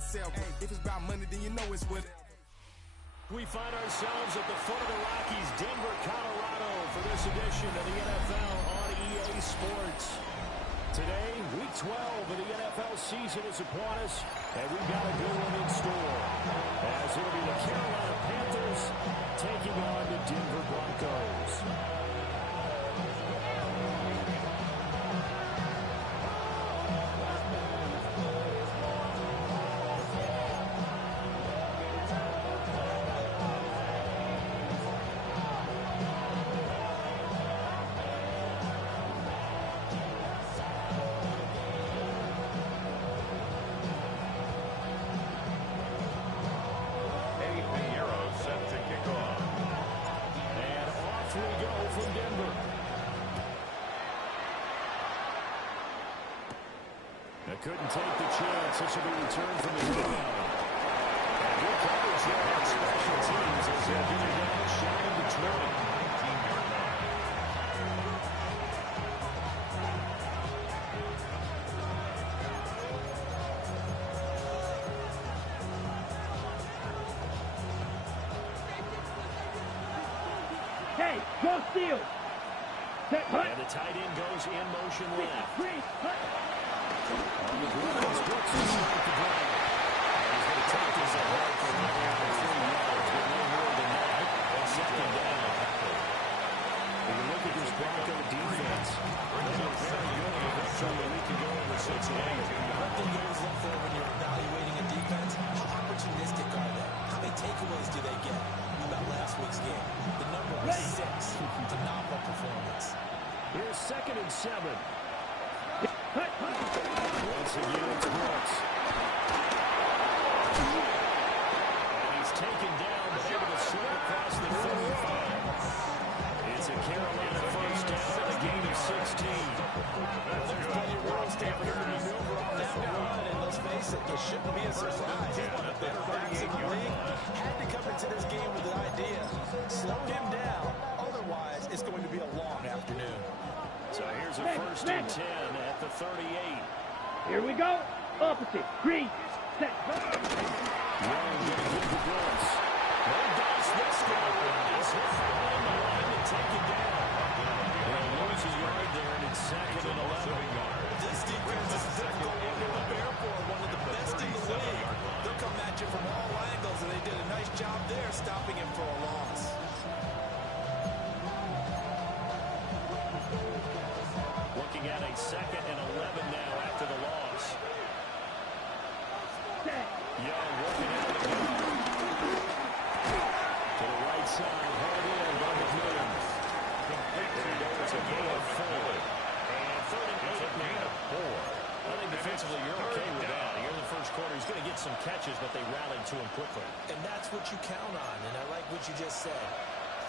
myself. If it's about money, then you know it's what. We find ourselves at the foot of the Rockies, Denver, Colorado, for this edition of the NFL on EA Sports. Today, Week 12 of the NFL season is upon us, and we've got a good one in store. As it'll be the Carolina Panthers taking on the Denver Broncos. Couldn't take the chance. This will be returned from the rebound. And good coverage there on special teams as they're getting down shy of the 20. 19-yard line. Hey, go steal. And the tight end goes in motion left. On the ground, Brooks is straight to ground. And he's going to take this ahead for another 3 yards, but no more than that. And second down. When you look at this Bronco defense, they were very good in a victory a week ago over Cincinnati. One thing you always look for when you're evaluating a defense, how opportunistic are they? How many takeaways do they get? About last week's game, the number was 6. Phenomenal performance. Here's 2nd and 7. Once again, it's Brooks. And he's taken down, but able to slip across the 45. It's a Carolina first down and a gain of 16. There's plenty of room to maneuver off that run, and let's face it, it shouldn't be a surprise. He's one of the better backs in the league. Had to come into this game with the idea, slow him down, otherwise it's going to be a long afternoon. So here's a 1st and 10 at the 38. Here we go. Opposite. Green. Set. Young going to give the Brooks. No dice this time. He's hit behind the line to take it down. And he loses a yard there, and it's 2nd and 11. This defense is a difficult one to prepare for. One of the best in the league. They'll come at you from all angles, and they did a nice job there stopping him for a loss. Looking at a 2nd and 11 now after the loss. Young working out of the gun. To the right side, hard in by McMillan. There goes a gain of 4. And 3rd and 8 now. 4. I think defensively you're okay with that. Here in the first quarter, he's going to get some catches, but they rallied to him quickly. And that's what you count on, and I like what you just said.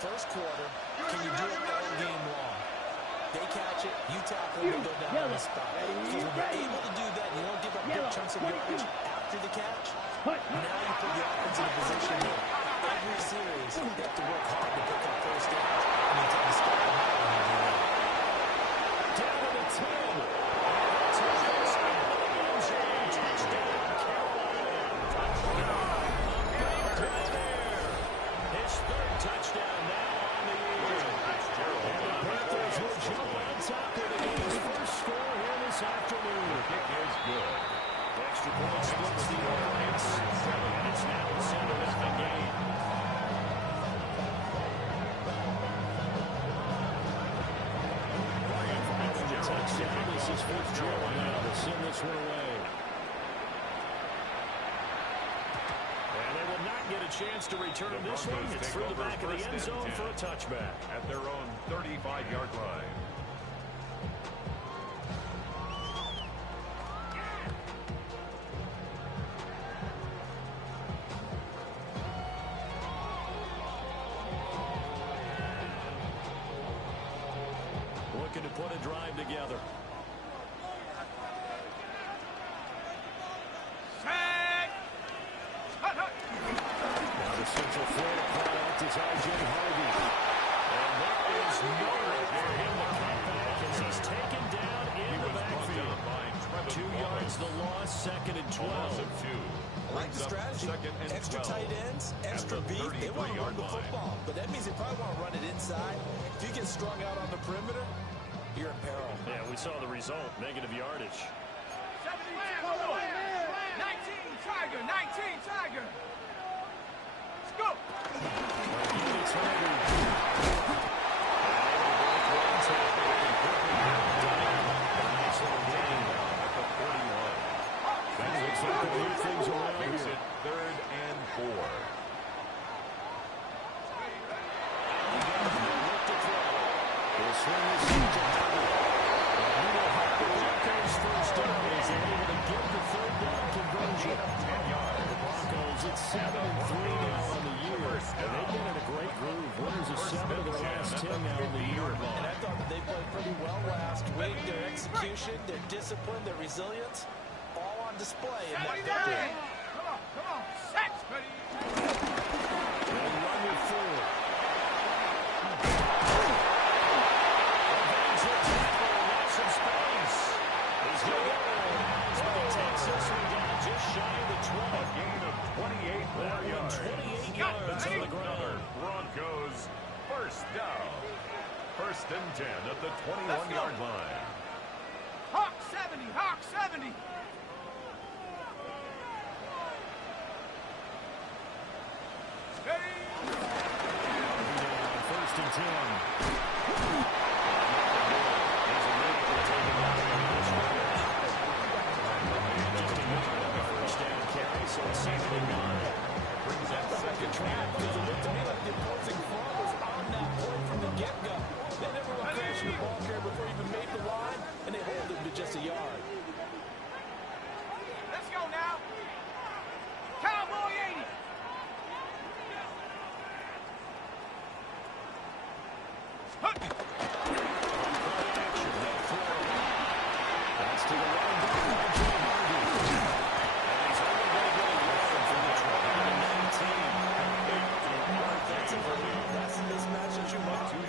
First quarter, can you do it all game long? They catch it, you tackle them, and go down on the spot. Because when you're able to do that, you don't give up big chunks of yardage after the catch. Now you put the offense in a position that every series, they have to work hard to pick up first down. And you try to stop them out when you do that. Down to the 10. Touchdown, Carolina. Right there. His 3rd touchdown now on the year. And the Panthers will jump on top of the game's first score here this afternoon. The kick is good. Extra point splits the Alliance. And it's now a 7-0 game. Touchdown. This is Fitzgerald now to send this one away. And they will not get a chance to return this one. It's through the back of the end zone for a touchback. At their own 35-yard line. Looking to put a drive together. Now the Central Florida product is R.J. Harvey. And there is nowhere for him to come back as he's taken down in the backfield. 2 yards the loss, 2nd and 12. Second and Extra 12. tight ends, extra At the beef, they want to run 33-yard the line. football. But that means they probably want to run it inside. If you get strung out on the perimeter, you're in peril. Yeah, we saw the result, negative yardage. 19 Tiger, 19 Tiger. Let's go. It's Hardy. That looks like they'll move things around Makes here. it 3rd and 4. He'll swing this into Hardy. The Broncos first down is able to get the 3rd down conversion. 10 yards. The Broncos, it's 7-3 now on the year. And they've been in a great groove. Winners of 7 of their last 10 now on the year. And I thought that they played pretty well last week. Their execution, their discipline, their resilience, all on display in that victory. Come on. Set. Ready. They'll run it forward. Some space. He's going to go. Takes this one down just shy of the 20. A gain of 28 more yards. 28 yards on the ground. Broncos first down. 1st and 10 at the 21-yard line. Hawk 70. Hawk 70. Ready. 1st and 10. So it's 2nd and 9. Brings that second Trap, because it looked to me like the opposing front was on that point from the get-go. They never went crashing the ball carrier before he even made the line, and they hold him to just a yard. Let's go now. Cowboy 80. That's to the running back. And he's only going to get a yard from the 20 to 19. That's the mismatch that you want. You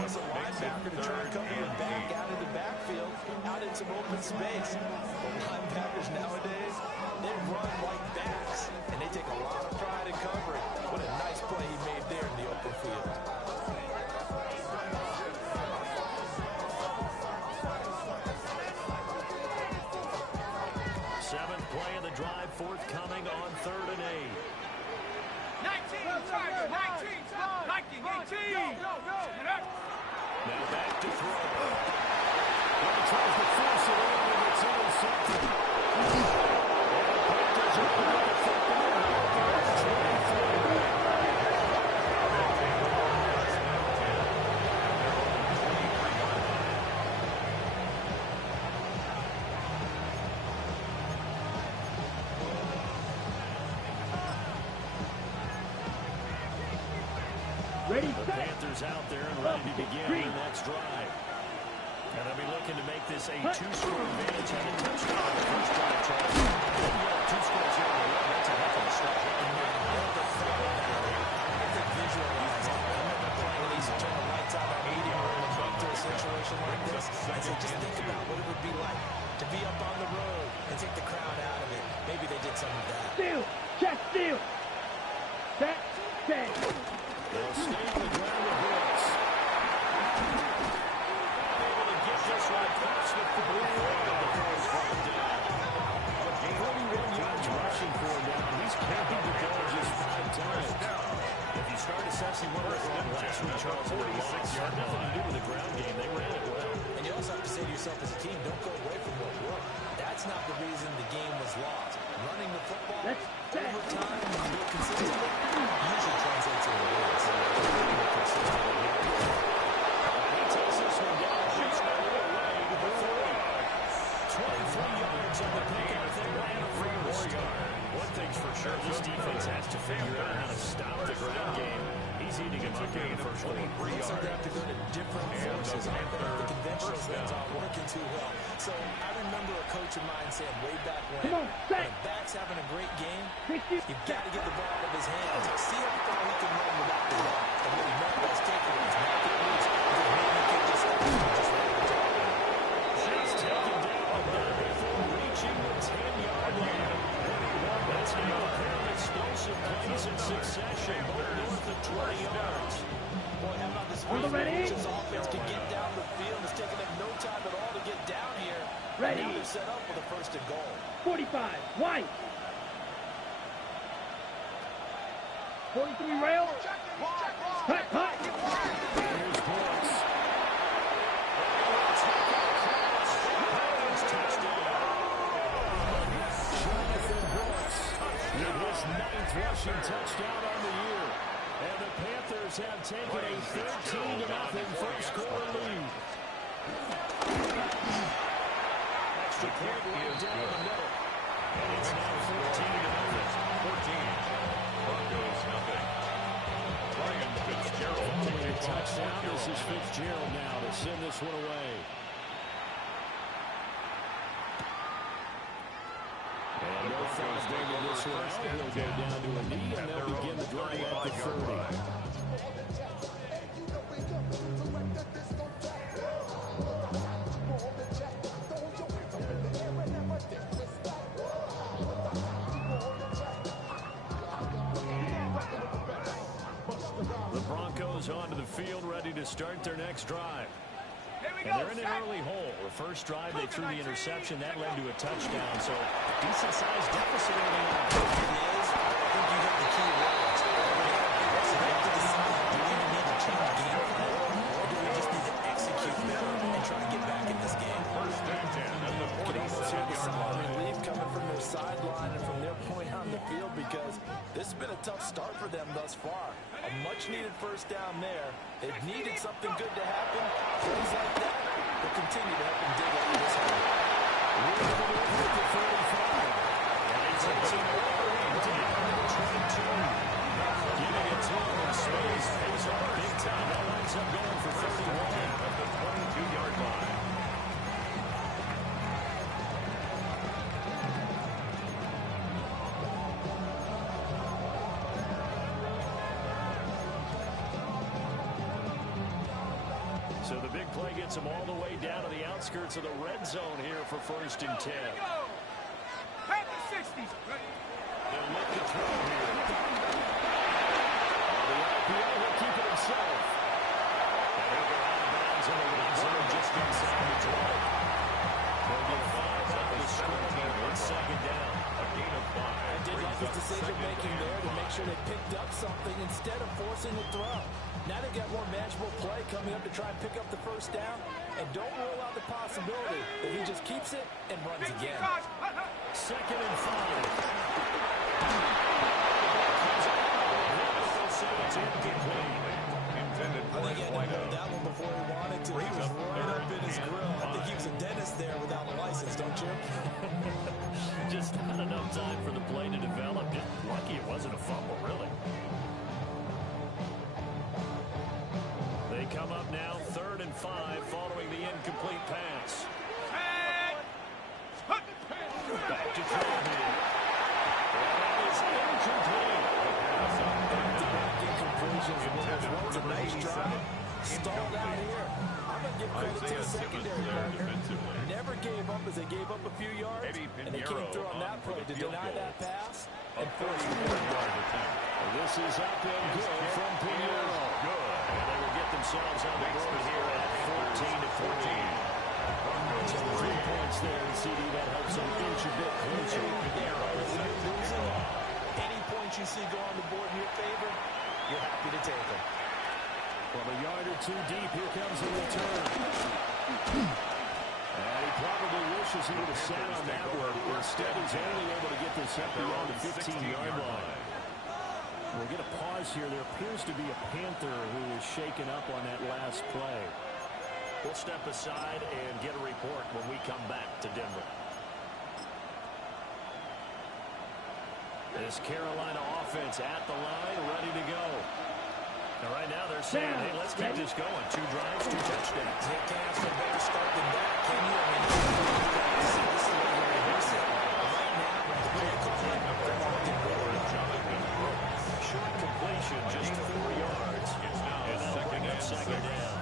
want a linebacker to try to cover your back out of the backfield, out in some open space. But linebackers nowadays, they run like backs, and they take a lot of pride in covering. What a nice play he made there in the open field. Seventh play of the drive, forthcoming on 3rd and 8. 19 Tiger. 19. Viking 18. Go. Now back to throw. Well, he tries to force it in, and it's intercepted. And Panthers are able to get the football. 23. Ready, The set. Panthers out there and ready to begin their next drive. And they'll be looking to make this a 2-score advantage on the touchdown on the first drive, Charles. Then you have 2 scores here in a row. That's a heck of a start. Visualize it. I remember playing at least turn the lights out on 80 and we're in a situation like this. I said, just think about what it would be like to be up on the road and take the crowd out of it. Maybe they did some of that. Steal. Check steal. Set. Set. They'll stay on the ground with blitz. Able to get this one across with the blue line. The throws brought down. 41 yards rushing for him now. He's carried the ball just 5 times. If you start assessing what went wrong last week, Charles, 46 yards, nothing to do with the ground game. They ran it well. And you also have to say to yourself as a team, don't go away from what worked. That's not the reason the game was lost. Running the football Let's set. over time and do it consistently usually translates into wins. He takes this one down just all the way to the 40. 23 yards on the pickup. They ran it for 4 yards. One thing's for sure, this defense has to figure out how to stop the ground game. He's eating him up here in the first one. Looks like they have to go to different forces. The conventional things aren't working too well. So I remember a coach of mine saying way back when, Come on, set. when a back's having a great game, 60. you've got to get the ball out of his hands. See how far he can run without the ball. And what he meant was takeaways, not get loose. Because maybe he can just run the target. Just taken down before reaching the 10-yard line. That's now a pair of 20 yards. Boy, how about the speed? This offense can get down the field. It's taking them no time at all to get down here. Ready. Now they're set up with a first and goal. 45, white. 43 rail. Cut, cut. Here's Brooks. Jonathan Brooks with his 9th rushing touchdown on the year. And the Panthers have taken a 13-0 first quarter lead. Extra point right down the middle. And it's now 14-0. Broncos nothing. Ryan Fitzgerald takes a Touchdown. This is Fitzgerald now to send this one away. And no foul bringing this one out. He'll go down to a knee, and they'll begin the drive at the 30. The Broncos onto the field, ready to start their next drive. And they're in an early hole. The first drive, they threw the interception. That led to a touchdown. So, decent-sized deficit early on. It is. I think you hit the key words. So they have to decide, do we even need to change game plan, or do we just need to execute better and try to get back in this game? First and 10 at the You can almost hear the 47-yard sigh of line. relief coming from their sideline and from their point on the field, because this has been a tough start for them thus far. A much-needed first down there. It needed something good to happen. Plays like that will continue to help them dig out of this hole. Moving it over to 35. And he takes it all the way down to 22. Giving it to him in space. Pays off big time. That winds up going for 31 at the 22-yard line. So the big play gets them all the way down to the outskirts of the red zone here for first and 10. Go. Panther 60s. Ready. They'll look to throw here. The IPO will keep it himself. And he'll go out of bounds in the red zone just inside the 12. They'll get 5 off the score here on second down. A gain of 5. I did like his decision-making there to make sure they picked up something instead of forcing the throw. Now they've got more manageable play coming up to try and pick up the first down. And don't rule out the possibility that he just keeps it and runs again. Second and 5. It's incomplete. Intended I for think he his had to wide hold out. that one before he wanted to. He was right up in his grill. I think he was a dentist there without a license, don't you? Just not enough time for the play to develop. Just lucky it wasn't a fumble, really. They come up now, 3rd and 5, following the incomplete pass. Back to throw here. That is incomplete. Back-to-back incompletions. Runs a nice drive. Stalled out here. I'm going to give credit to the secondary partner. Never gave up as they gave up a few yards. And they came through on that play to deny that pass and force the 4-yard attempt. This is up and good from Pinheiro. And they will get themselves on the board here at 14-14. 3 points there, and CD, that helps them inch a bit closer. Any points you see go on the board in your favor, you're happy to take them. From a yard or two deep, here comes the return. And he probably wishes he would have sat on that one. Instead, he's only able to get this up beyond the 15-yard line. We'll get a pause here. There appears to be a Panther who is shaken up on that last play. We'll step aside and get a report when we come back to Denver. This Carolina offense at the line, ready to go. And right now they're saying, hey, let's keep this going. 2 drives, 2 touchdowns. You can't ask for a better start than that, can you? I mean, this is the way you're going to use it. Right now, the play calling, they're marking forward. Short completion, just 4 yards. And that'll bring up second down.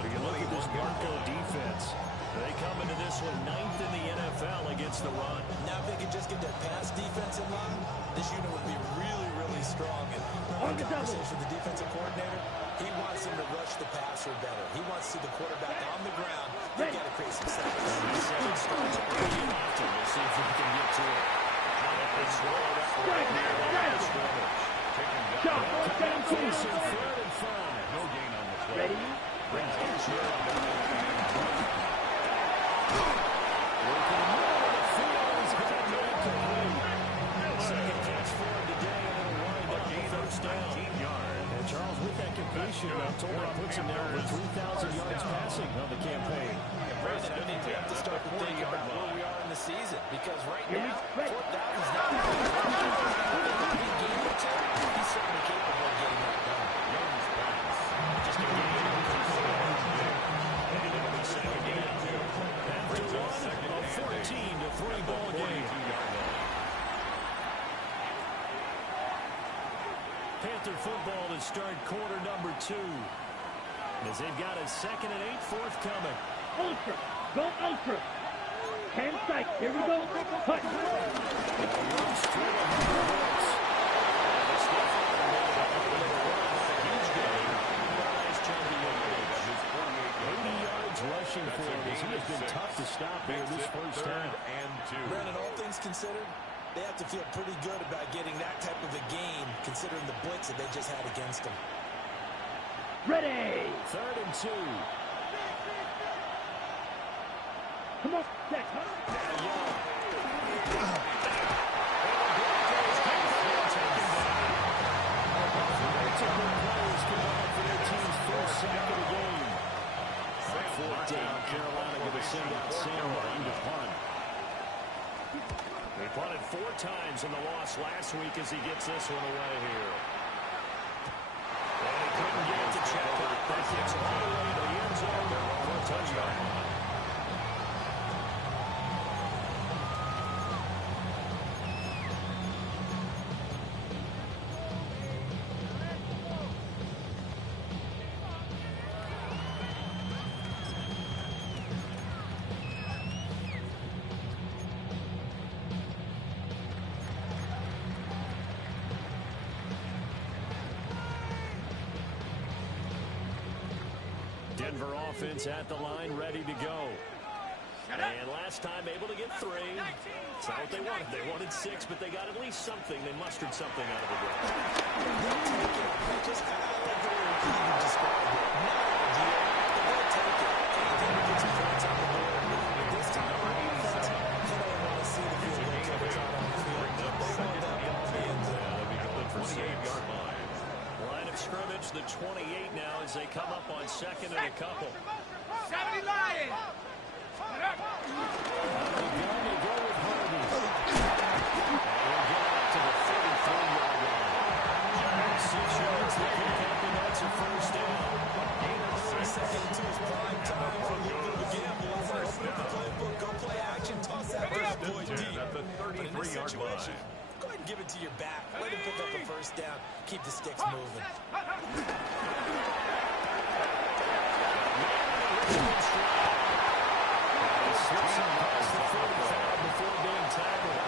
You look at this Bronco defense. They come into this one 9th in the NFL against the run. Now, if they could just get their pass defense in line, this unit would be really, really strong. strong. And On the double. conversation with the defensive coordinator, he wants him to rush the passer better. He wants to see the quarterback on the ground. They've got to create some seconds. We'll see if we can get to it. It's rolled out right near the line of scrimmage. Shot. Second Third two. and 5. No gain on the play. Ready? Brings Armstead down Working more of the field. He's got it incomplete. Second catch for him today, and it'll wind up the first down. 19 yards. And Charles, with that completion, I'm told that puts him there over 3,000 yards passing on the campaign. Brandon, I think we have to start to think about where we are in the season, because right now, 4,000 is not a big game or two. He's certainly capable of getting that done. Young's pass. Just a game. Second down. After one, a 14-3 ball game. 42-yard line. Panther football to start quarter number 2. As they've got a 2nd and 8 forthcoming. Ultra. Go ultra. Hand sight. Here we go. Cut. Rushing for him as he has been tough to stop here this first half. And 2. Brandon, all things considered, they have to feel pretty good about getting that type of a game, considering the blitz that they just had against them. Ready. 3rd and 2. Come on. Set. Players combined for their team's first sack of the game. Fourth down, Carolina going to send out Sam Martin to punt. They punted 4 times in the loss last week as he gets this one away here. And he couldn't get it to check up. That gets all the way to the end zone for a touchdown. Denver offense at the line, ready to go. And last time able to get 3. It's not what they wanted. They wanted 6, but they got at least something. They mustered something out of the ground. Just I like the way you described it. No idea. They'll take it. Denver gets some points on the board. But this time on offense, you don't want to see the field goal coverage out on the field. They want that ball in the end zone. They'll be good for 28-yard line. Line of scrimmage, the 28 now as they come up on 2nd and a couple. 70 Lions. Split up. They go with Harvey. And we'll get out to the 33-yard line. 6 yards to pick up, and that's a first down. 2nd and 2 is prime time for a little bit of a gamble. Isn't it? Open up the playbook, go play action, toss that bad boy deep. At the But in this 33-yard situation, line. go ahead and give it to your back. Let him pick up the first down. Keep the sticks moving. Slips him past the 45 before being tackled.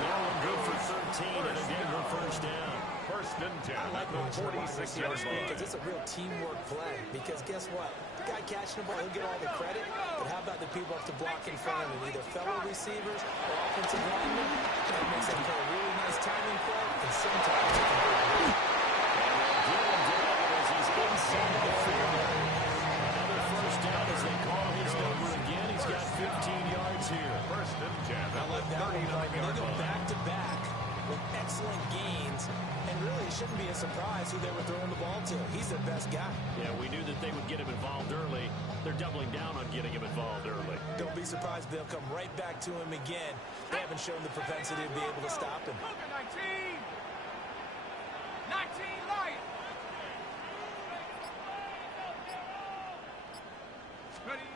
Now good for 13 and a Denver first down. 1st and 10 I like at the what you're about 46-yard line. because it's a real teamwork play. Because guess what? The guy catching the ball, he'll get all the credit. But how about the people up to block in front of him? Either fellow receivers or offensive linemen. That makes them play a really nice timing play. And sometimes it can be Dylan Down as he's inside the field. Another first down as they call his number again. He's got 15 yards here. 1st and 10 I at like the that one. They 39-yard go line. back-to-back with excellent gains. And really, it shouldn't be a surprise who they were throwing the ball to. He's their best guy. Yeah, we knew that they would get him involved early. They're doubling down on getting him involved early. Don't be surprised they'll come right back to him again. They haven't shown the propensity to be able to stop him. 19. 19 Lions. Ready.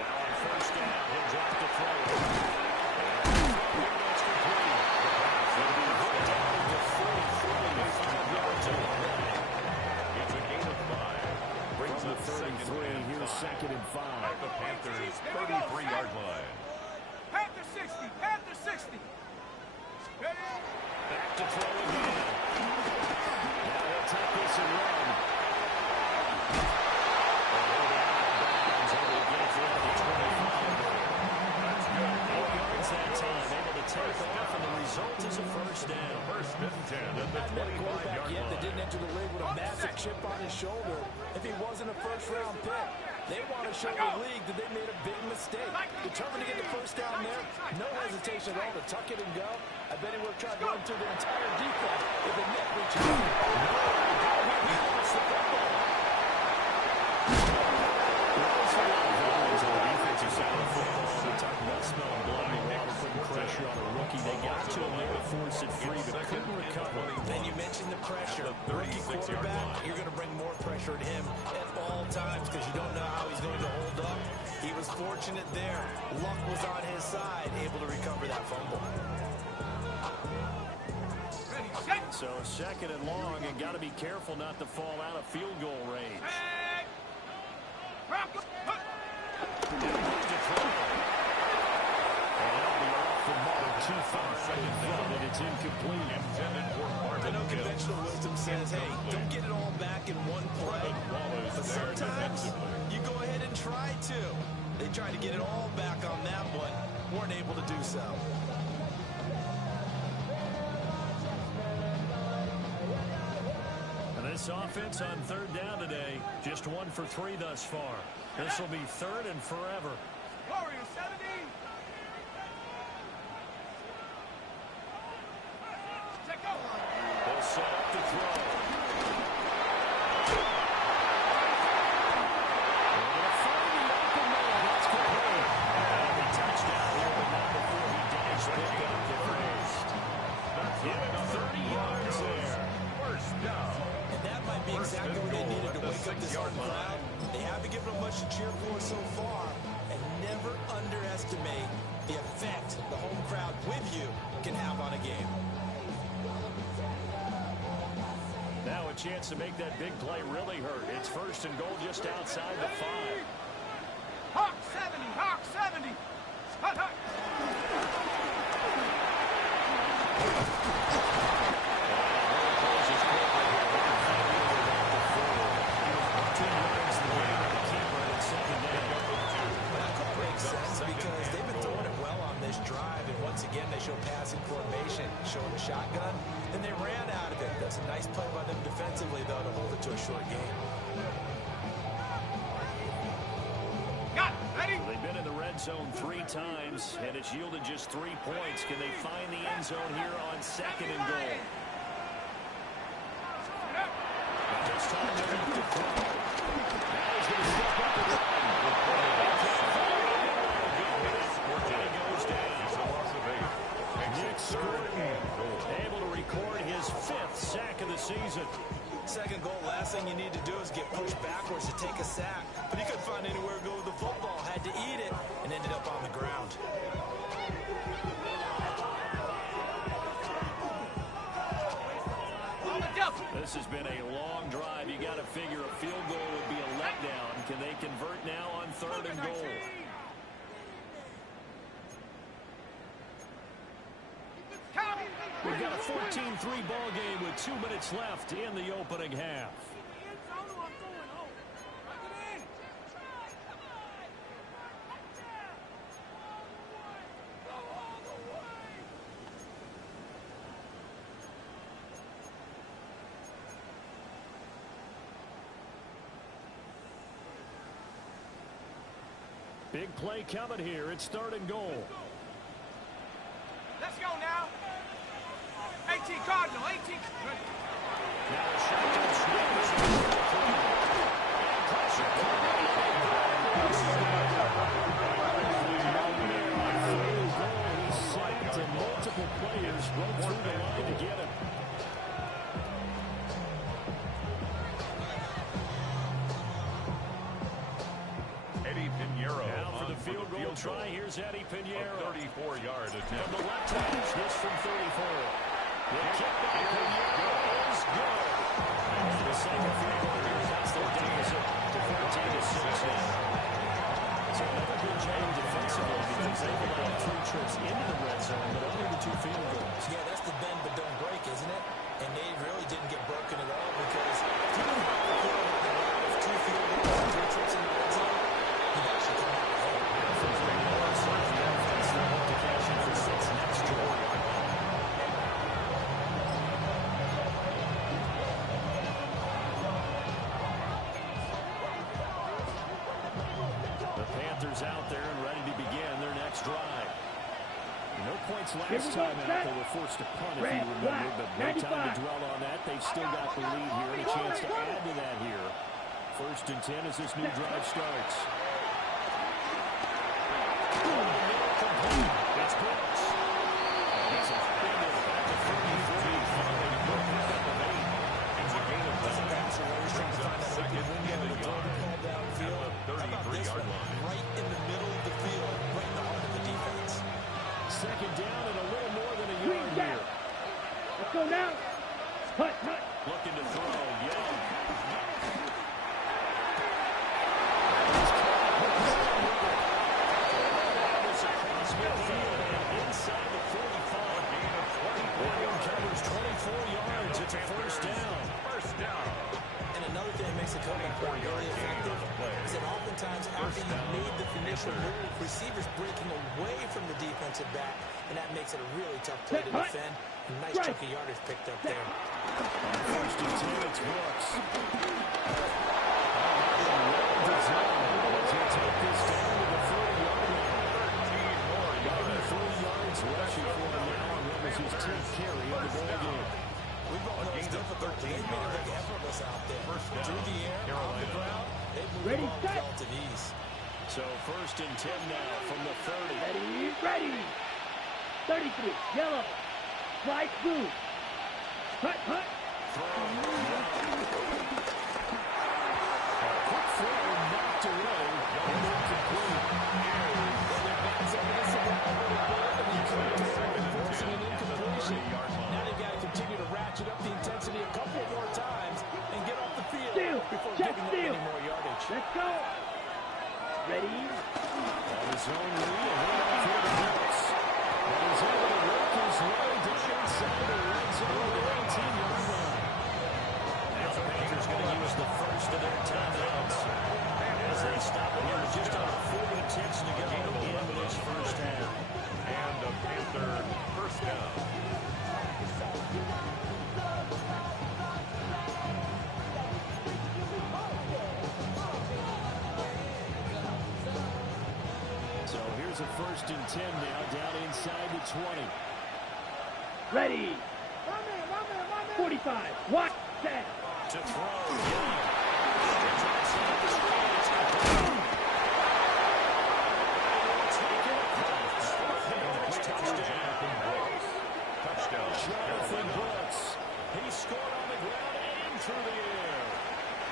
Now on first down, he'll drop the throw. That's complete. He'll be hooked down to 45 yards away. It's a gain of 5. Brings From the up 33, here's 2nd and 5. At the Panthers' 33-yard line. Panther 60. Panther 60. Ready. Back to throw again. first down. First and 10 at the Not a quarterback 25-yard yet that line. didn't enter the league with a massive chip on his shoulder if he wasn't a first-round pick. They want to show the league that they made a big mistake. Determined to get the first down there, no hesitation at all to tuck it and go. I bet he would have tried going through the entire defense if the net reaches out. He lost the football. Defensive side of the football, they're talking about smelling blood and water, putting pressure on a rookie. They got to him there to force it free, but couldn't recover. Then you mentioned the pressure. Rookie quarterback, you're going to bring more pressure at him at all times because you don't know how he's going to hold up. He was fortunate there. Luck was on his side, able to recover that fumble. Ready, set. So second and long, and got to be careful not to fall out of field goal range. Hey. Rock. Down goes the throw. And that'll be off the mark. Too far out in front, and it's incomplete. Intended for I Marvin know Mims. conventional wisdom says, hey, don't get it all back in one play. But sometimes you go ahead and try to. They tried to get it all back on that one. Weren't able to do so. And this offense on third down today, just 1 for 3 thus far. This will be third and forever. Warrior 70. Check out. They'll set up to throw. They're going to find the open man. That's complete. And he touchdown here, but not before he dashed picked up the first. Give him 30 yards there. First down. And that might be exactly what they needed to wake up this home crowd. They haven't given them much to cheer for so far. And never underestimate the effect the home crowd with you can have on a game. Now a chance to make that big play really hurt. It's first and goal just outside the 5. Hawk 70. Hawk 70. Hut, hut. Because they've been throwing it well on this drive, and once again they show passing formation, showing the shotgun, and they ran out of it. That's a nice play by them defensively, though, to hold it to a short game. Got it. Ready. They've been in the red zone 3 times, and it's yielded just 3 points. Can they find the end zone here on second and goal? This time they're going to throw. Now he's going to step up and run. Nick Scurton able to record his 5th sack of the season. Second goal, last thing you need to do is get pushed backwards to take a sack. But he couldn't find anywhere to go with the football, had to eat it, and ended up on the ground. This has been a long drive. You got to figure a field goal would be a letdown. Can they convert now on third and goal? We've got a 14-3 ball game with 2 minutes left in the opening half. Big play coming here. It's third and goal. Let's go now. 18 Cardinal. 18. Now a shotgun snap. And pressure. He's sacked, and multiple players broke through the line to get him. Eddie Pinheiro. Now for the field goal try. Here's Eddie Pinheiro. 34-yard attempt. From the left hash, this from 34. The kick by Pinheiro is good. The second field goal here cuts their deficit to 14-6 now. So another good job defensively because they've allowed 3 trips into the red zone, but only the 2 field goals. Yeah, that's the bend but don't break, isn't it? And they really didn't get broken at all because if you don't have the field on the ground with 2 field goals and 3 trips in the red zone, you've actually come out ahead. They'll hope to cash in for 6 next drive. chance last time out. They were forced to punt, if you remember, but no time to dwell on that. They've still got the lead here and a chance to add to that here. 1st and 10 as this new drive starts. It's Brooks. He's offended back to 33. Finally to put that up of 8. It's a gain of 10. Always trying to find that open window to throw the ball downfield. How about this one? Right in the middle of the field, right in the heart of the defense. 2nd down and a little more than a yard here. Let's go now. Hut. Looking to throw. Young. Across midfield and inside the 45. Williams covers 24 yards. It's a 1st down. And another thing that makes a comeback play really effective is that oftentimes after you've made the initial move, receivers breaking away from the defensive back, and that makes it a really tough play to defend. A nice chunk of yardage picked up there. 1st and 10, it's Brooks. He'll take this down to the 40-yard line. 93 yards rushing for him now, and that was his 10th carry of the ball game. We've all know it's difficult. They've made it look effortless out there. Through the air, on the ground, they've moved the ball with relative ease. So 1st and 10 now from the 30. Ready. 33. Yellow. Fly blue. Hut. Quick throw knocked away. And incomplete. And they're bouncing this around a little bit, and you can't forcing an incompletion. Now they've got to continue to ratchet up the intensity a couple more times and get off the field before giving up any more yardage. Let's go. Ready. On his own lead, and right off here to Brooks. And he's able to work his way down inside the red zone at the 18-yard line. Now the Panthers going to use the first of their timeouts as they stop it here with just under 40 ticks to go in this first half. And a Panther 1st down. So here's a 1st and 10 now, down inside the 20. Ready. 45. Watch that. To throw. Young. Stretch outside the screen. It's complete. Taken across. Panthers touchdown. Jonathan Brooks. He scored on the ground and through the air.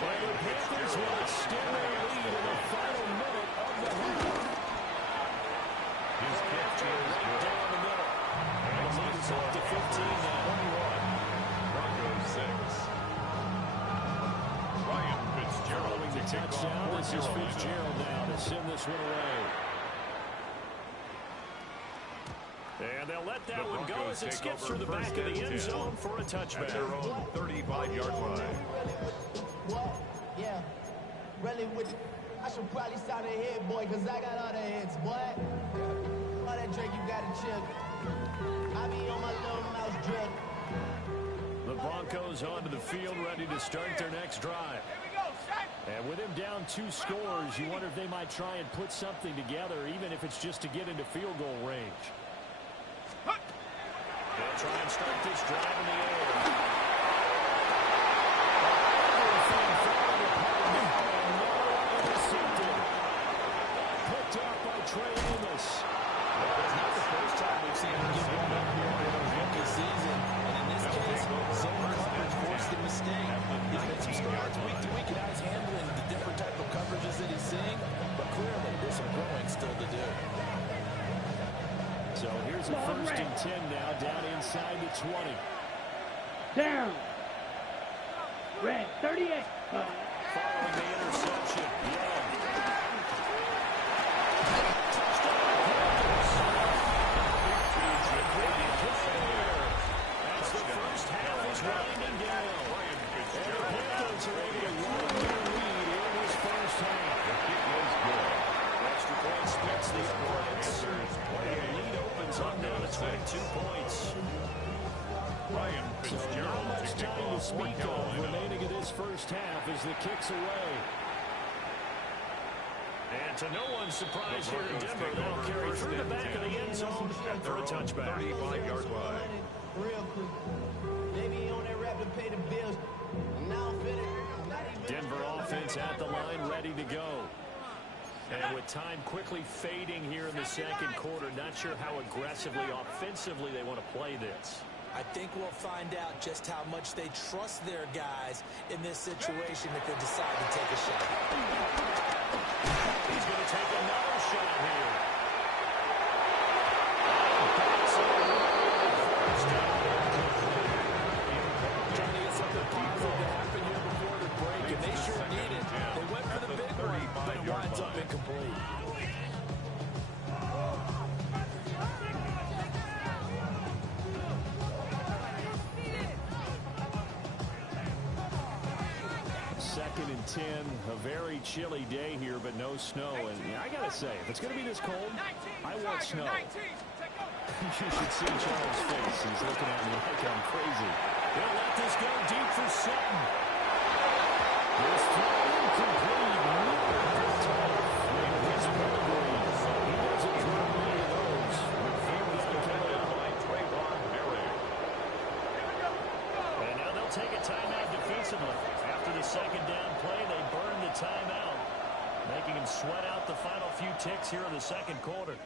But the Panthers will extend their lead in the final minute of the half. His catch is right down the middle. And the lead is up to 15 now. 21. Broncos 6. Ryan Fitzgerald Following the touchdown, this is Fitzgerald now to send this one away. And they'll let that one go as it skips through the back of the end zone for a touchback. At their own 35-yard line. What? Yeah. Really with I should probably sound a hit, boy, because I got all the hits, boy. All that drink, you got to chill. I be on my little mouse drip. The Broncos onto the field, ready to start their next drive. And with him down 2 scores, you wonder if they might try and put something together, even if it's just to get into field goal range. They'll try and start this drive in the air. Picked off by Trey Amos. It's not the first time we've seen him get one up here in his rookie season. And in this case, zone coverage forced a mistake. He's made some strides week to week, and now he's handling the different type of coverages that he's seeing. But clearly, there's some growing still to do. So here's a 1st and 10 now, down inside the 20. Down. Red. 38. Following the interception, Young. As the first half is winding down. And the Panthers are able to run their lead in this first half. Extra point splits the uprights. And the lead opens up now to 22 points. Ryan So not Fitzgerald much time to speak of remaining in this first half as the kick's away. And to no one's surprise here in Denver, they'll carry through the back of the end zone for a touchback. 35-yard line. Real quick. They be on that rap to pay the bills. Now I'm finished. Denver offense at the line, ready to go. And with time quickly fading here in the second quarter, not sure how aggressively, offensively they want to play this. I think we'll find out just how much they trust their guys in this situation if they decide to take a shot. He's going to take another shot here. Trying to get something positive to happen here before the break, and they sure need it. They went for the big one, but it winds up incomplete. Second and 10, a very chilly day here, but no snow. And I got to say, if it's going to be this cold, I want snow. You should see Charles' face. He's looking at me like I'm crazy. They'll let this go deep for Sutton. This throw incomplete. His pedigree. He doesn't drop many of those. And now they'll take a timeout defensively. After the second down play, they burn the timeout, making him sweat out the final few ticks here in the second quarter.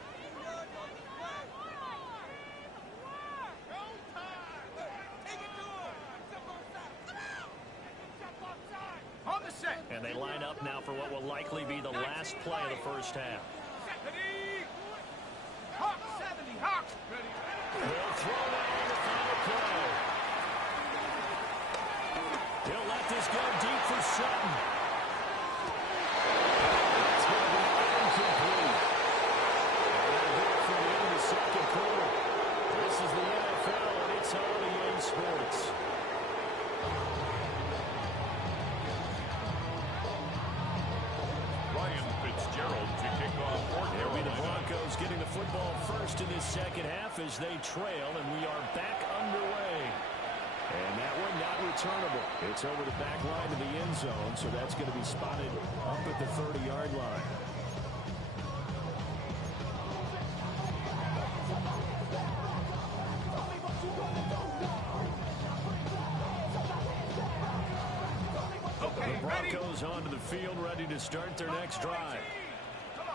And they line up now for what will likely be the last play of the first half. They'll throw it on the final play. He'll let this go deep for Sutton. It's going to be incomplete. And they're here for the end of the second quarter. This is the NFL, and it's on EA Sports. Ryan Fitzgerald to kick off for It'll be the Carolina. Broncos getting the football first in this second half as they trail, and we are back underway. And that one not returnable. It's over the back line of the end zone, so that's going to be spotted up at the 30-yard line. The Broncos onto the field, ready to start their next drive.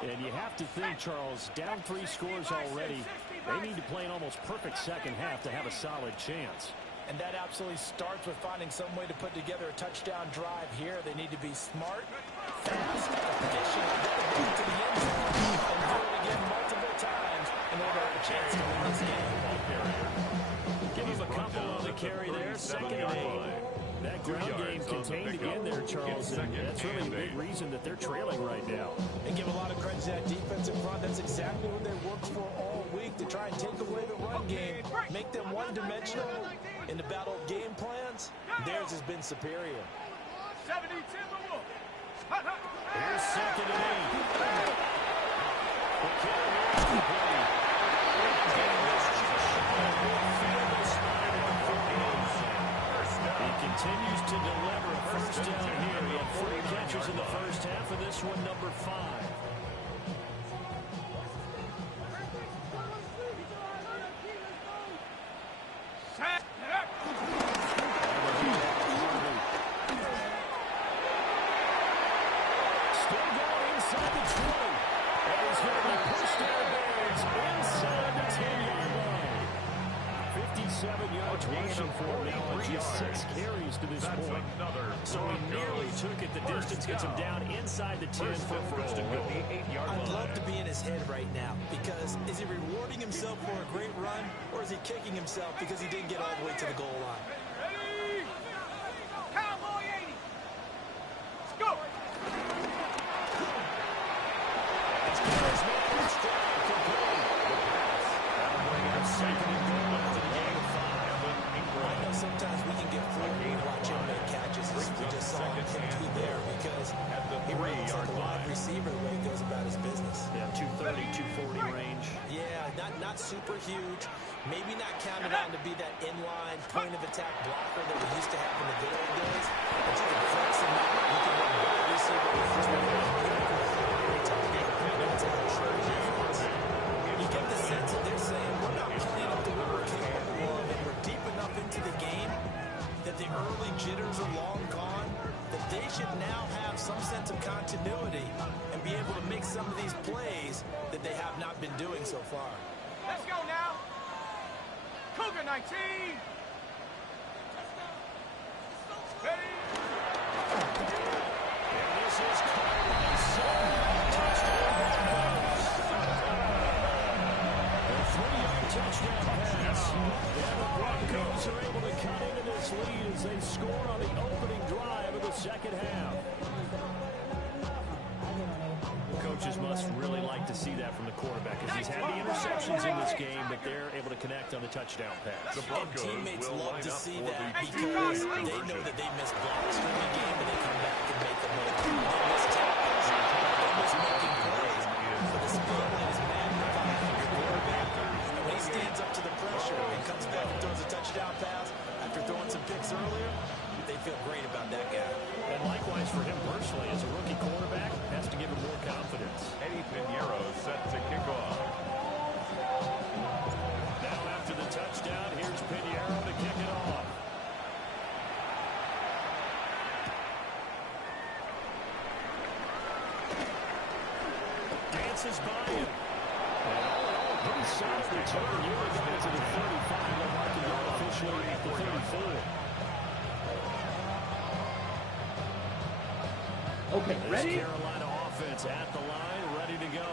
And you have to think, Charles, down 3 scores already. They need to play an almost perfect second half to have a solid chance. And that absolutely starts with finding some way to put together a touchdown drive here. They need to be smart, fast, efficient, get the ball to the end zone, and do it again multiple times in order to have a chance to win this game. Give him a couple on the carry there, second and 8. That ground game contained again there, Charles, and that's really a big reason that they're trailing right now. And give a lot of credit to that defensive front. That's exactly what they worked for all week, to try and take away the run game, make them one-dimensional in the battle of game plans. Theirs has been superior. Here's second and 8. The carry is complete. He continues to deliver a first down here. He had 4 catches in the first half, and this one number 5. Still going inside the 20. And he's going to be pushed out of bounds inside the 10-yard line. 57 yards rushing for him now on just 6 carries to this point. So he nearly took it the distance, gets him down inside the 10 for first and goal. I'd love to be in his head right now, because is he rewarding himself for a great run, or is he kicking himself because he didn't get all the way to the goal line? Cowboy 80. Let's go. Second and goal after the game of 5. I know sometimes we can get fooled when we watch him make catches, as we just saw him do there, because he runs like a wide receiver the way he goes about his business. Yeah, 230, 240 range. Yeah, not super huge. Maybe not counted on to be that inline point-of-attack blocker that we used to have in the good old days. But you can flex him out. You can run wide receiver. Very tough. that the early jitters are long gone, that they should now have some sense of continuity and be able to make some of these plays that they have not been doing so far. Let's go now. Cougar 19. Ready? And this is Carly Sutton. Touchdown Broncos. A 3-yard touchdown pass. And the Broncos are able to cut into this lead as they score on the opening drive of the second half. Coaches must really like to see that from the quarterback as he's had the interceptions in this game, but they're able to connect on the touchdown pass. The Broncos teammates will love line to up see for that the because two-point they know conversion. that they miss blocks during the game and they come back and make the most. They miss tackles. They miss making plays. But the skill is magnified for your quarterback. And when he stands up to the pressure and comes back and throws a touchdown pass after throwing some picks earlier, they feel great about that guy. And likewise for him personally, as a rookie quarterback, has to give him more confidence. Eddie Pinheiro set to kick off. Now after the touchdown, here's Pinheiro to kick it off. Dances by him. And all in all, pretty solid return. Usually guys at the 35, they're marking out officially at the 34. Okay, This ready? Carolina offense at the line, ready to go.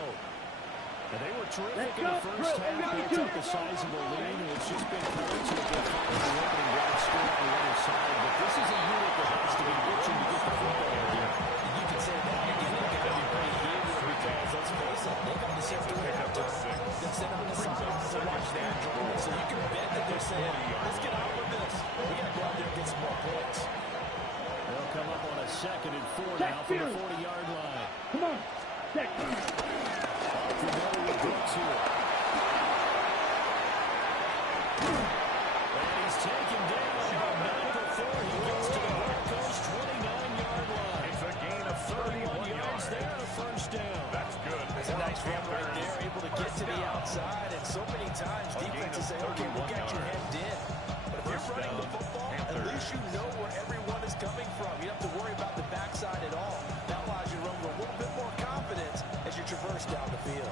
And they were terrific Let's in the go, first bro. half. They took a sizable lead, and it's just been coincident that they found the opening drive score on the other side. But this is a unit that has to be itching to get the football here. You can say that again. They've got to be pretty eager because, let's face it, they got the shift to pick up They'll sit on the sidelines to watch that. So you can bet that they're saying, let's get out with this. We got to go out there and get some more points. They'll come up on a 2nd and 4 now from the 40-yard line. Come on. Second. Off we go with Brooks here. And he's taken down, but not before he gets to the Broncos' 29-yard line. It's a gain of 31 yards there, a first down. That's good. There's a nice run right there, able to get to the outside. And so many times defenses say, okay, we got you hemmed in. But if you're running the football, at least you know where everyone is coming from. You don't have to worry about the backside at all. That allows you to run with a little bit more confidence as you traverse down the field.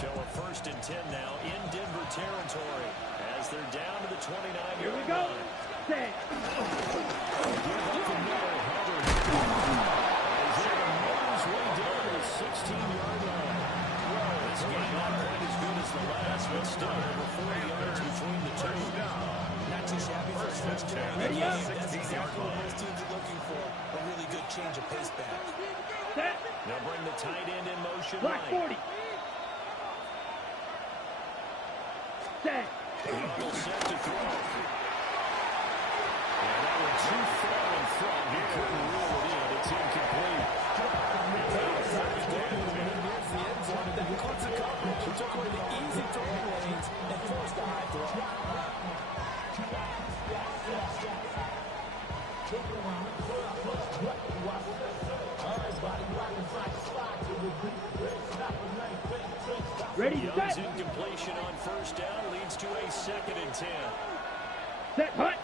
So a 1st and 10 now in Denver territory as they're down to the 29-yard Here we go. line. Set. Give up the middle, Hubbard. He's able to move his way down to the 16-yard line. This game not quite as good as the last, but still over 40 yards between the two. Not too shabby for a first down. Ready up. That's exactly what most teams are looking for. A really good change of pace back. Set. They'll bring the tight end in motion Black right. 40. Set. Eagle set to throw. And they were too far in front. He couldn't reel it in. It's incomplete. That includes the coverage. He took away the easy throwing lanes and forced a high throw. Ready, Young's set. incompletion on first down leads to a 2nd and 10. Set, hut.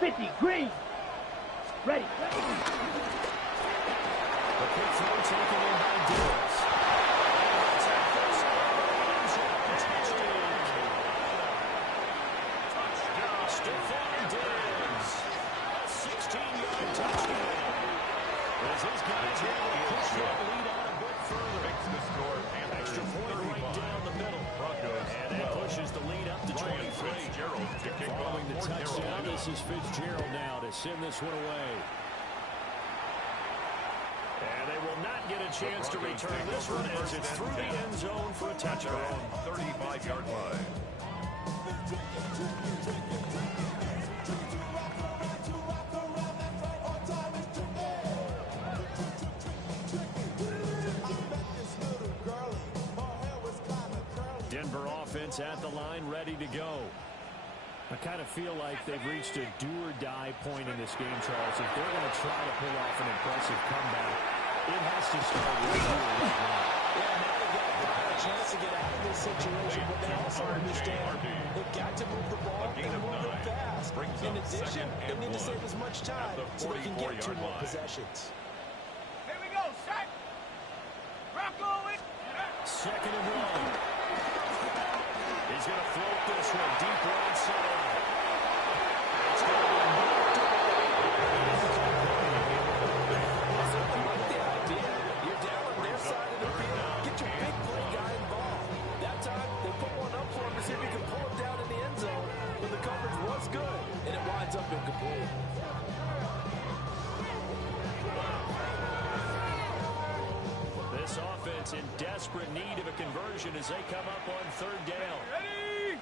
50, green. Ready. The quick throw taken in by Diggs. Stephon Diggs. A 16-yard touchdown. As his guys are able to push that lead on a bit further. Makes the score Panthers Extra point right 35. down the middle. Broncos And that pushes the lead up to 23. Fitzgerald to kick off Following the for touchdown, Carolina. this is Fitzgerald now to send this one away. And they will not get a chance to return this one as it's through the end zone for a touchdown. 35-yard line. Denver offense at the line, ready to go. I kind of feel like they've reached a do-or-die point in this game, Charles. If they're going to try to pull off an impressive comeback, it has to start right here, right now. Yeah, now they've got a chance to get out of this situation, but they also understand they've got to move the ball and move In addition, they need to save as much time so they can get 2 more possessions. Here we go, set. Rocco it. Second and 1. He's going to float this one deep right side. It's going to be knocked away. I certainly like the idea. You're down on their side of the field. Get your big play guy involved. That time, they put one up for him to see if he can pull it down in the end zone. But the coverage was good, and it winds up incomplete. This offense in desperate need of a conversion as they come up on 3rd down. Ready?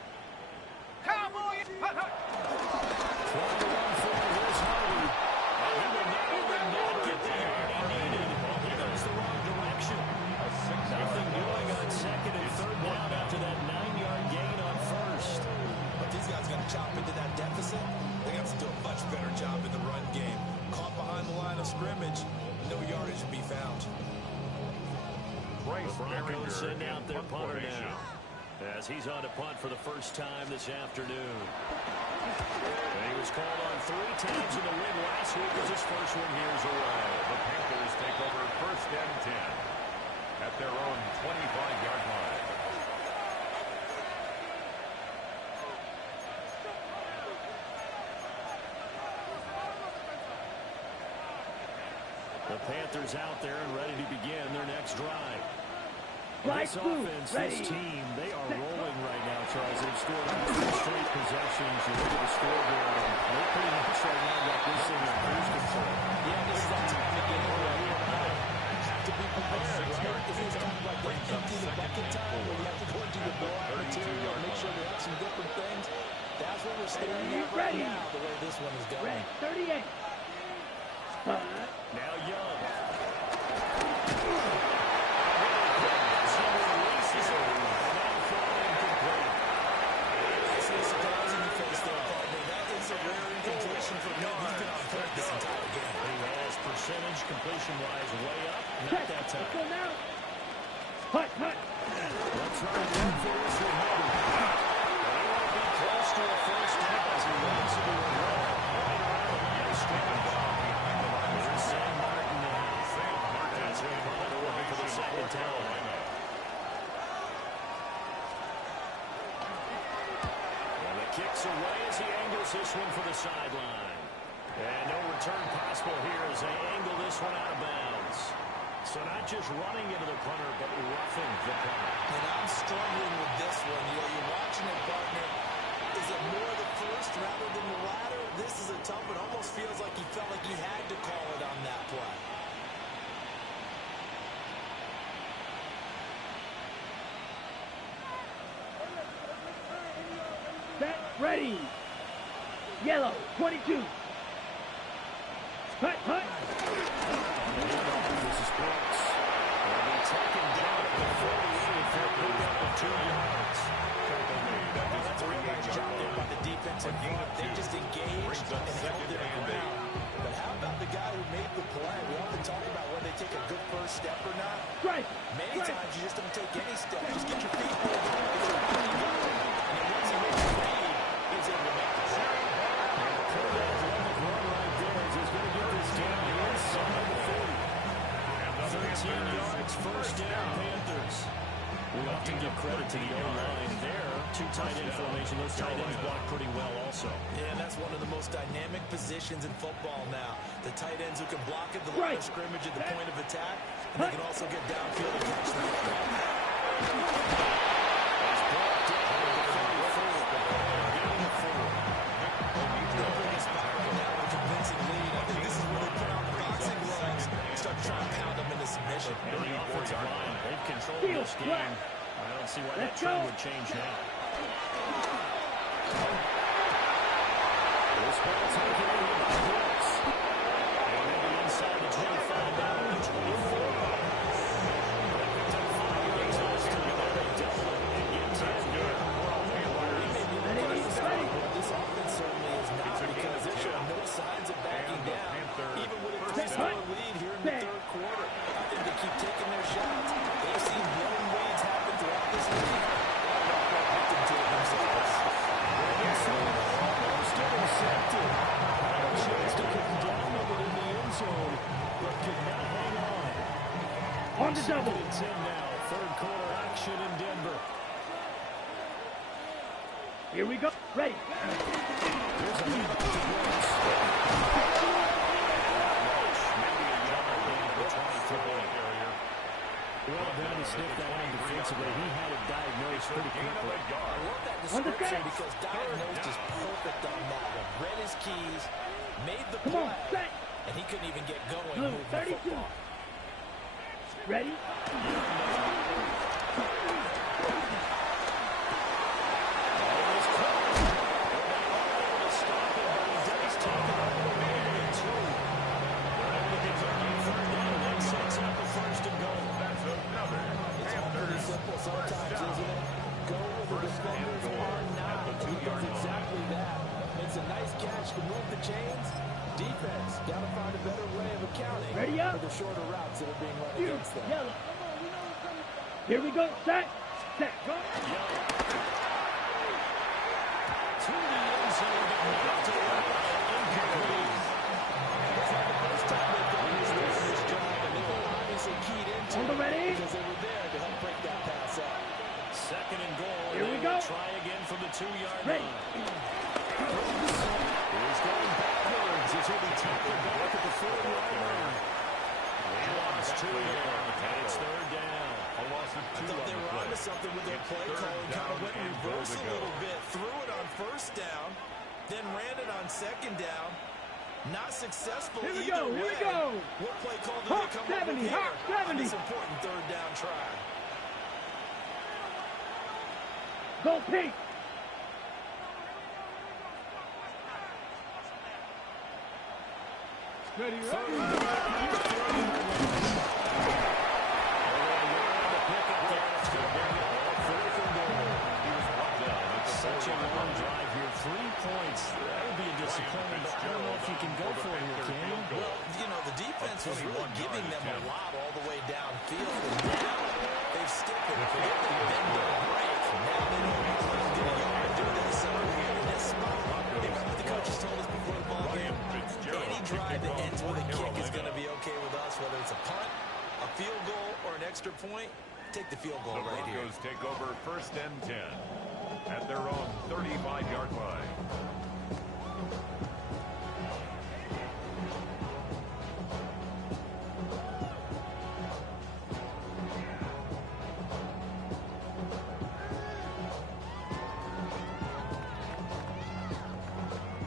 Cowboy. Trying to run for it. Here's Hardy. And he will not only not get the yard he needed, he goes the wrong direction. Nothing doing on 2nd and 3rd down after that 9-yard gain on 1st. But these guys got to chop into that deficit. They got to do a much better job in the run game. Caught behind the line of scrimmage, no yardage to be found. The Broncos send out their punter now, as he's on to punt for the first time this afternoon. And he was called on 3 times in the win last week as his first one years away. The Panthers take over 1st and 10 at their own 25-yard line. The Panthers out there and ready to begin their next drive. Right This offense, this team, they are rolling right now, Charles. They've scored on 2 straight possessions. You look at the scoreboard, and they're pretty much right now got this thing in cruise control. Yeah, this is that time of game where you and I have to be prepared, right? This is kind of like that empty the bucket time where you have to go into the blowout material and make sure they have some different things. That's what we're staring at right now, the way this one is going. 38. Now Young. Percentage completion-wise way up. Not that time. Let's go now. Hut. Let's run it down for this one. He won't be close to a first down as he runs into a wall right around the line of scrimmage. Here's Sam Martin now. As we pull it away for the 2nd down. And the kick's away as he angles this one for the sideline. And no return possible here as they angle this one out of bounds. So not just running into the punter, but roughing the punter. And I'm struggling with this one. You're watching it, partner. Is it more the first rather than the latter? This is a tough one. Almost feels like he felt like he had to call it on that play. Set. Ready. Yellow. 22. Hut. This is Brooks. They'll be taken down at the 48 for a pickup of 2 yards. That's a real nice job there by the defensive front. They just engaged and held their ground. But how about the guy who made the play? We often talk about whether they take a good first step or not. Strike. Many times you just don't take any step. Just get your feet moving. It's a body going. And then once he makes the lead, he's able to make the play. He's going to get this down inside the 40. 13 yards, first down, Panthers. We often give credit to the O-line there. 2 tight end formation. Those tight ends block pretty well also. Yeah, and that's one of the most dynamic positions in football now. The tight ends who can block at the line of scrimmage at the point of attack, and they can also get downfield and catch the football. It's brought down at the 34. Getting the 4. They're bringing spot right now with a convincing lead. I think this is where they put on the boxing gloves and start trying to pound them into submission. And the offensive line, they've controlled this game. I don't see why that trend would change now. This ball taken in by Brooks. And maybe inside the 25, down to the 24. They picked up 5 yards last time. They double it and get 10 here. This offense certainly is not, because they're showing no signs of backing down, even with a 3-score lead here in the 3rd quarter. I think they keep taking their shots. They've seen blown leads happen throughout this league. double. Second and 10 now. Third quarter action in Denver. Here we go. Ready. Here's a handoff to Brooks. Well done to sniff that out defensively. He had it diagnosed pretty quickly. I love that description because diagnosed is perfect on that one. Read his keys, made the Come on, play, set. and he couldn't even get going Blue, moving the 32. football. Ready. Sometimes, isn't it? Go where the defenders are not. He does exactly that. It's a nice catch to move the chains. Defense, got to find a better way of accounting Ready up. for the shorter routes that are being run Here, against them. yellow. Here we go. Set. Set. Go. To the end zone, but not to the right. Incomplete. It's not the first time they've done this job, and they were obviously keyed into On the it ready. because they were there to help break that pass up. Second and goal. Here we They go. will try again from the 2-yard Ready. line. He's going backwards as he'll be tackled back at the 4-yard line. He lost 2 there, and it's third down. A loss of 2 I thought on they the were play. onto something with their play Third call and kind of down went in and goal reverse to a go. little bit. Threw it on first down, then ran it on second down. Not successful Here we either go, way. here we go. What play call did Hawk they come up 70, with here Hawk on 70. this important third down try? Go pink. Ready, Such a long drive here. 3 points. That would be a disappointment, but I don't know if you can go for it here, can you? Well, you know, the defense was really giving them a lot all the way downfield. And now they've skipped it. Forget the bend don't break. Now they know how to do it. Do this. So here in this spot, they've got what the coaches told us before the ball game. Any drive that ends with a kick is going to be okay with us, whether it's a punt, a field goal, or an extra point. Take the field goal The right here. Broncos take over first and 10 at their own 35-yard line.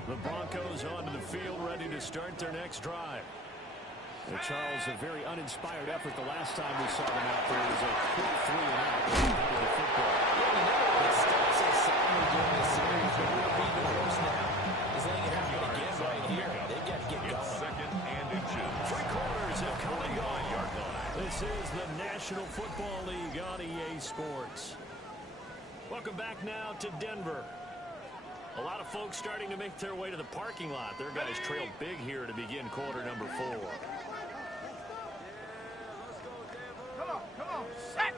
The Broncos onto the field, ready to start their next drive. Charles, a very uninspired effort the last time we saw them out there. It was a quick 3-and-out with the football. It starts so soundly during the series, but we'll be even worse now. Is letting it happen again right here. They've got to get It's going. second and inches. 3 quarters have come and gone. 45-yard line. This is the National Football League on EA Sports. Welcome back now to Denver. A lot of folks starting to make their way to the parking lot. Their guys trailed big here to begin quarter number 4. Come on, set.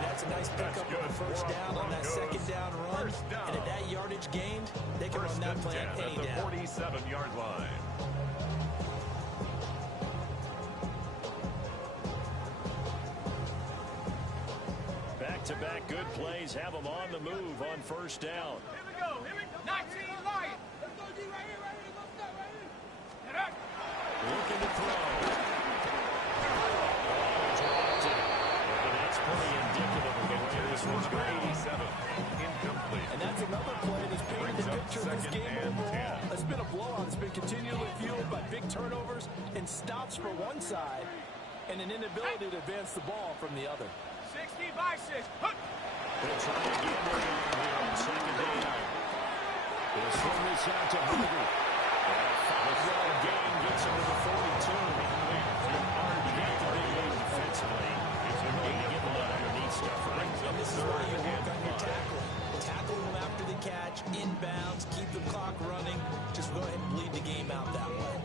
That's a nice pickup on the first down on that second down run. And at that yardage gained, they can run that play At any the down. 47-yard line. Back-to-back good plays have them on the move on first down. Here we go. 19 Lions. Let's go, D. Right here. Let's go, right here. Get up. Looking to throw. Dropped it. And that's pretty indicative of the way this one's going. 87. Incomplete. And that's another play that's painted the picture of this game overall. It's been a blowout. It's been continually fueled by big turnovers and stops for one side and an inability to advance the ball from the other. 60 by 6. Hook. They'll try again here on second down. They'll swing this out to Hoover. And a 5-yard gain gets him to the 42. Hard to get the big lead defensively. It's a way to get a lot underneath stuff, right? And this is where you work on your tackling. Tackle them after the catch, inbounds, keep the clock running. Just go ahead and bleed the game out that way.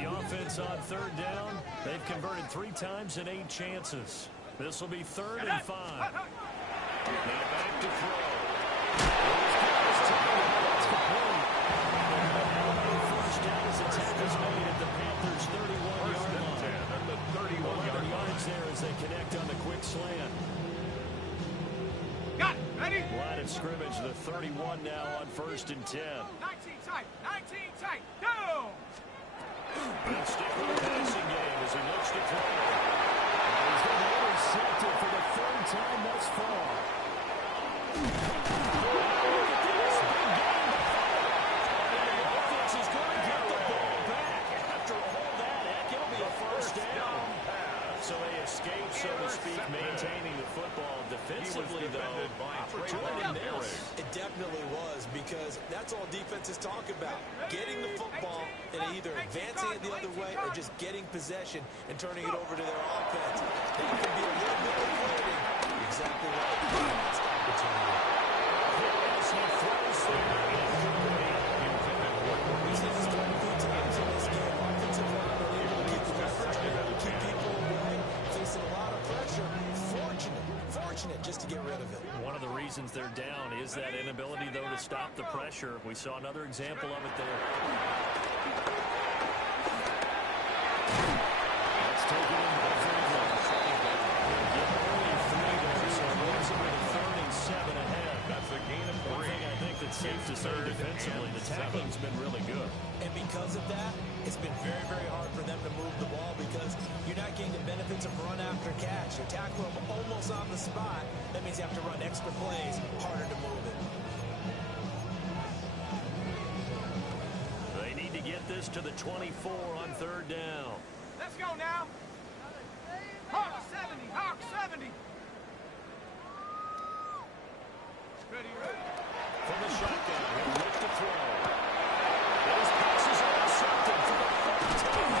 The offense on third down, they've converted 3 times in 8 chances. This will be 3rd and 5. Now back to throw. That's complete. First down as the tackle's made at the Panthers' 31-yard line. 10 at the 31-yard yards there as they connect on the quick slant. Got it. Ready? Line of scrimmage, the 31 now on 1st and 10. 19 tight. 19 tight. Go! And stick with the passing game as he looks to throw. And he's going to be intercepted for the 3rd time thus far. Look at this. Big game to follow. And the offense is going to get the ball back. After all that, heck, it'll be a first down. So they escape, so to speak, maintaining the football. Defensively, though, opportunity missed. It definitely was, because that's all defenses talk about. Getting the football and either advancing it the other way or just getting possession and turning it over to their offense. That could be a little bit of flirting. You're exactly right. That's opportunity. As he throws We've seen this 23 times in this game. Offensive line unable to keep the coverage, able to keep people away, facing a lot of pressure. Fortunate just to get rid of it. One of the reasons they're down is that inability, though, to stop the pressure. We saw another example of it there. Let's take it into the third one. Get only 3 there, so it moves into the 3rd and 7 ahead. That's a gain of 3. One thing I think that's safe to say defensively, the tackling's been really good. And because of that, it's been very, very hard for them to move the ball because you're not getting the benefits of run after catch. You're tackling them almost on the spot. That means you have to run extra plays, harder to move it. They need to get this to the 24 on 3rd down. Let's go now. Hawk 70. Hawk 70. Ready, ready. From the shotgun, he'll look to throw. Those passes are intercepted for the 3rd time.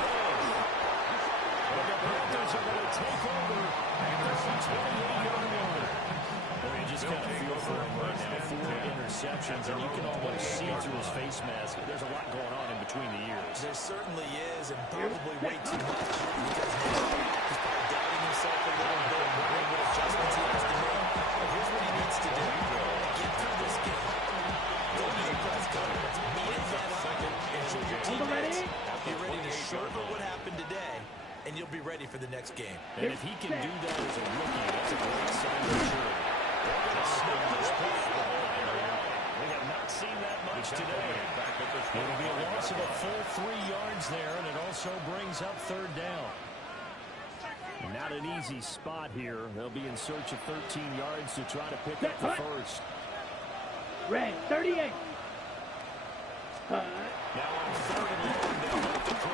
And the Panthers are going to take over at the 28-yard line. Well, you just kind of feel for him right now. 4 interceptions, and you can almost see through his face mask. There's a lot going on in between the ears. There certainly is, and probably way too much because he's probably doubting himself a little bit, wondering what adjustments he has to make. But here's what he needs to do. Get through this game. Go to your press conference. Meet that up and show your teammates. Be ready to shoulder what happened today, and you'll be ready for the next game. And if he can do that as a rookie, that's a great sign for sure. They're going to snap this play. We have not seen that much today. It'll be a loss of a full 3 yards there, and it also brings up 3rd down. Not an easy spot here. They'll be in search of 13 yards to try to pick up the first. Red 38. Now on 3rd and long, they'll look to throw.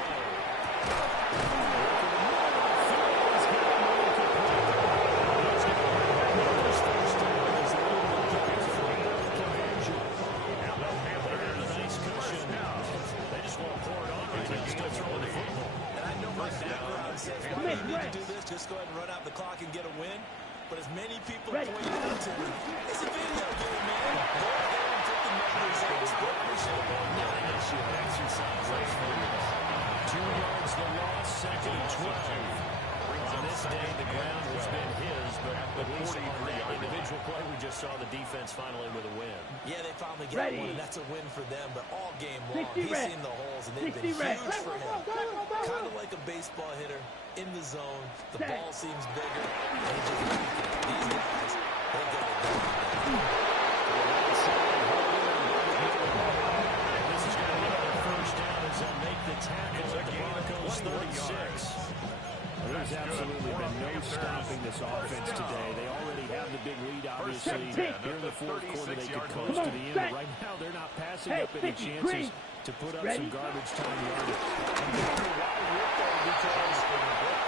Just go ahead and run out the clock and get a win. But as many people are pointing out to me, it's a video game, man. Go out there and put the numbers in. It's not an issue. Exercise like 2 yards the loss, 2nd and 12. On this day, the ground has been his, but at least on that individual play, we just saw the defense finally with a win. Yeah, they finally got one, and that's a win for them. But all game long, he's seen the holes, and they've been huge for him. Kind of like a baseball hitter in the zone. The ball seems bigger, and he just these guys, they got it done. This is going to be another first down as they'll make the tackle at the Broncos 36. There's absolutely been no stopping this offense today. They already have the big lead, obviously. Here in the 4th quarter, they could coast to the end. But right now, they're not passing up any chances to put up some garbage time yardage. Because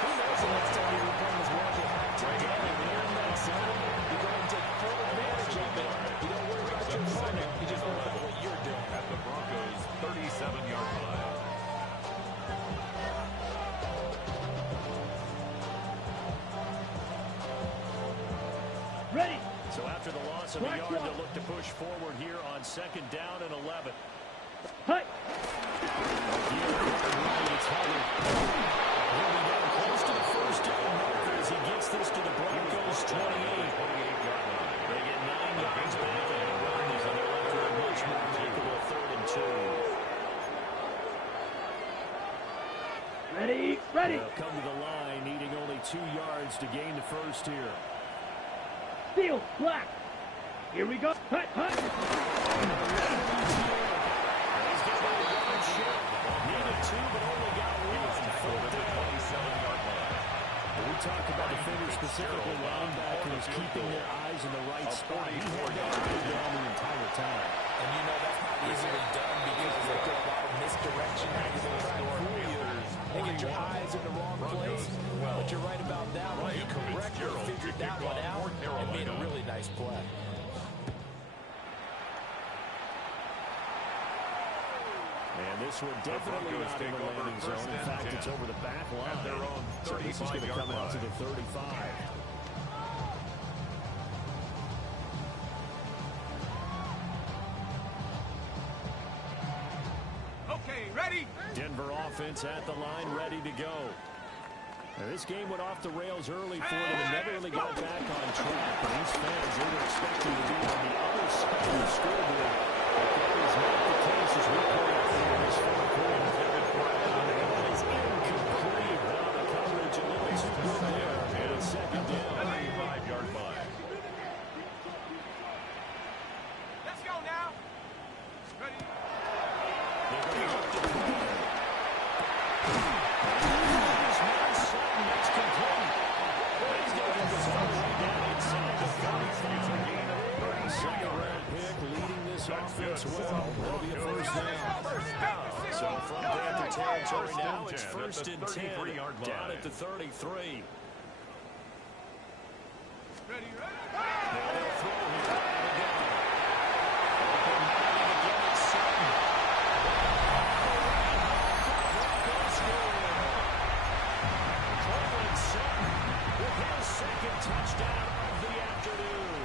who knows the next time you're playing this market. Together, when you're in that zone, you go and take full advantage of it. You don't worry about your opponent. You just worry about what you're doing. At the Broncos' 37-yard line. Ready. So after the loss of a yard, they'll look to push forward here on 2nd down and 11. Hey. He'll be down close to the first down marker as he gets this to the Broncos' 28. They Ready, ready. They'll come to the line, needing only 2 yards to gain the first here. Steel, black. Here we go. Hut, hut. He's got one shot. Needed 2, but only got 1. Over the 27-yard line. We talked about defenders, specifically linebackers, keeping their eyes in the right spot. He had that down the entire time. And you know that's not easily done because there's a lot of misdirection that is going to fool you. They get your eyes in the wrong place. But you're right about that one. You correctly figured that one out and made a really nice play. And this one definitely not in the landing zone. In fact, it's over the back line. So this is going to come out to the 35. Okay, ready? Denver offense at the line, ready to go. Now, this game went off the rails early for them and never really got back on track. And these fans, they were expecting to be on the other side of the scoreboard. But that is not the case as we play out here in this fourth quarter. That is incomplete. Now the coverage a little too good there. And a second down. 35-yard line. Let's go now. Ready? They're going to look to play. That's complete. He's going to get this first down inside the 35. Second-round pick leading this offense well. That'll be a first down. So from Panther territory now, it's first and 10 down at the 33. Ready, ready? Now they'll throw here. Second touchdown of the afternoon.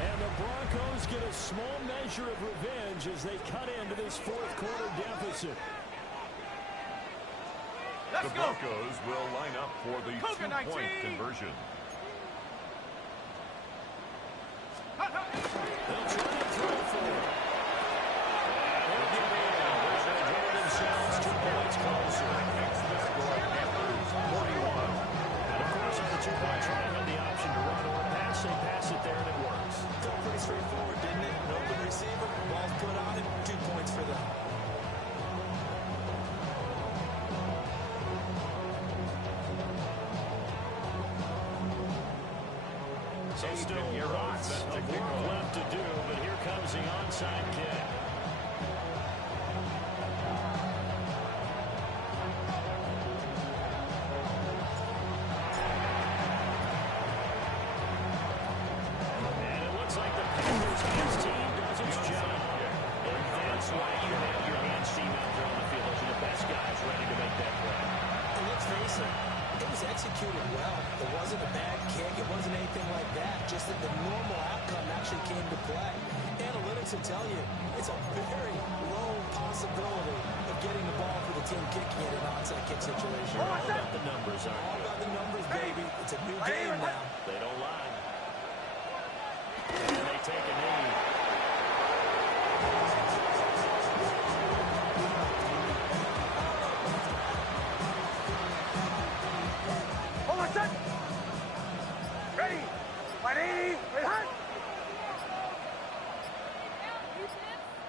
And the Broncos get a small measure of revenge as they cut into this fourth quarter deficit. Let's The go. Broncos will line up for the Cougar 19. two-point conversion. Hut, hut. They'll try to throw for it. They'll get in. They're getting themselves 2 points closer. Makes the score Panthers 41. And of course, on the 2-point try, have the option to run or pass. They pass it there, and it works. Felt pretty straightforward, didn't it? An open receiver, ball's put on it, 2 points for them. So still lots of work left to do, but here comes the onside kick. And it looks like the Panthers' hands team does its job. And that's why you have your hands team out there on the field. Those are the best guys ready to make that play. And let's face it, it was executed well. It wasn't a bad kick. It wasn't anything like that. Just that the normal outcome actually came to play. Analytics will tell you it's a very low possibility of getting the ball for the team kicking it in an onside kick situation. All about the numbers, aren't All they? about the numbers, baby. It's a new game now. They don't